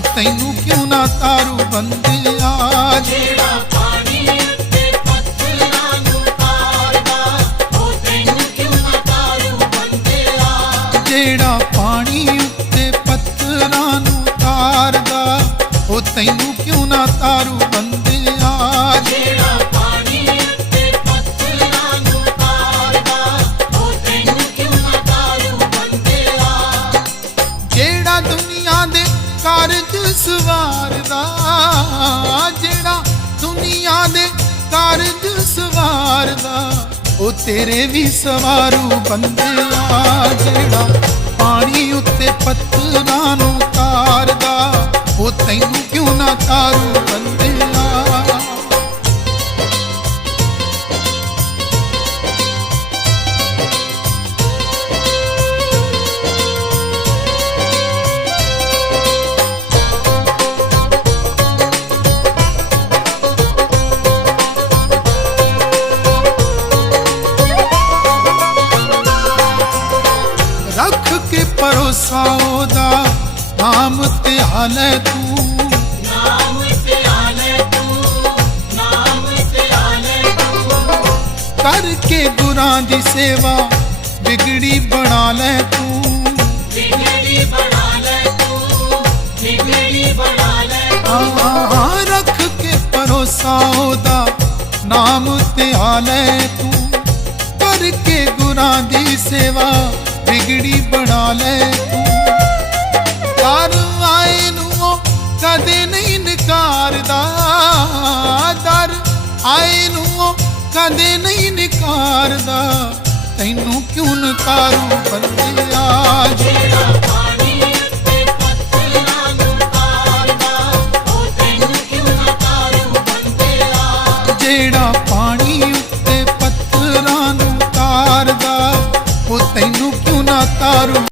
ਤੈਨੂੰ ਕਿਉਂ ਨਾ ਤਾਰੂ ਬੰਦਿਆ? ਜਿਹੜਾ ਪਾਣੀ ਉੱਤੇ ਪੱਥਰਾਂ ਨੂੰ ਤਾਰਦਾ ਉਹ ਤੈਨੂੰ ਕਿਉਂ ਨਾ ਤਾਰੂ ਬੰਦਿਆ? ਜਿਹੜਾ ਪਾਣੀ ਉੱਤੇ ਪੱਥਰਾਂ ਨੂੰ ਤਾਰਦਾ ਉਹ ਤੈਨੂੰ ਕਿਉਂ ਨਾ ਤਾਰੂ ਕਾਰਜ ਸਵਾਰਦਾ ਜਿਹੜਾ ਦੁਨੀਆ ਦੇ ਕਾਰਜ ਸਵਾਰਦਾ ਉਹ ਤੇਰੇ ਵੀ ਸਵਾਰੂ ਬੰਦਿਆ ਜਿਹੜਾ ਪਾਣੀ ਉੱਤੇ ਪੱਥਰਾਂ ਨੂੰ ਤਾਰਦਾ ਉਹ ਤੈਨੂੰ ਕਿਉਂ ਨਾ ਤਾਰੂ? ਉਹਦਾ ਨਾਮ ਤੇ ਹਾਲੇ ਤੂੰ। ਨਾਮ ਧਿਆਲੇ ਤੂੰ ਨਾਮ ਧਿਆਲੇ ਤੂੰ। ਕਰਕੇ ਗੁਰਾਂ ਦੀ ਸੇਵਾ ਵਿਗੜੀ ਬਣਾ ਲੈ ਤੂੰ। ਵਿਗੜੀ ਬਣਾ ਲੈ ਤੂੰ ਵਿਗੜੀ ਬਣਾ ਲੈ ਆ ਰੱਖ ਕੇ ਭਰੋਸਾ ਉਹਦਾ ਨਾਮ ਤੇ ਹਾਲੇ ਤੂੰ। ਕਰਕੇ ਗੁਰਾਂ ਦੀ ਸੇਵਾ ਵਿਗੜੀ ਬਣਾ ਲੈ ਆਏ ਨੂੰ ਉਹ ਕਦੇ ਨਹੀਂ ਨਕਾਰਦਾ। ਤੈਨੂੰ ਕਿਉਂ ਨਕਾਰੂ ਬੰਦਿਆ ਜਿਹੜਾ ਪਾਣੀ ਉੱਤੇ ਪੱਥਰਾਂ ਨੂੰ ਤਾਰਦਾ ਉਹ ਤੈਨੂੰ ਕਿਉਂ ਨਾ ਤਾਰੂ ਬੰਦਿਆ ਜਿਹੜਾ